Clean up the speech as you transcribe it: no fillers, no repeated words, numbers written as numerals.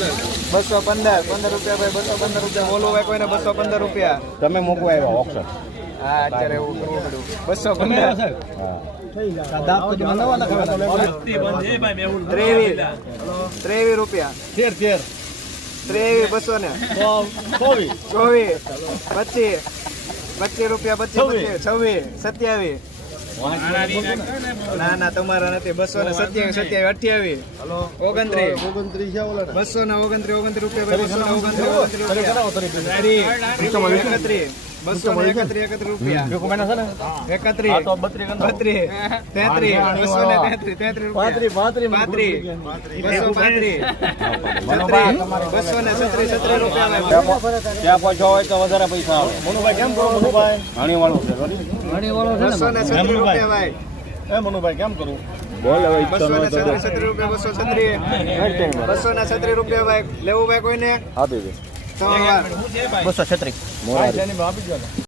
215 15 રૂપિયા ભાઈ 215 રૂપિયા બોલો ભાઈ કોઈને 215 રૂપિયા તમે મૂકવા આવ્યા ઓપ્શન હા અત્યારે એવું કરવું પડ્યું 215 રૂપિયા 23 200 ને 24 25 રૂપિયા 26 27 ના ના તમારા નથી 227 28 29 રૂપિયા 231 રૂપિયા 31 ત્યાં પહોંચો હોય તો વધારે પૈસા આવે મનુભાઈ કેમ કરો મનુભાઈ ઘણી વાળો છે ભાઈ મનુભાઈ કેમ કરું બોલ હવે 236 રૂપિયા ભાઈ લેવું ભાઈ કોઈને આપી દે 236 મોરા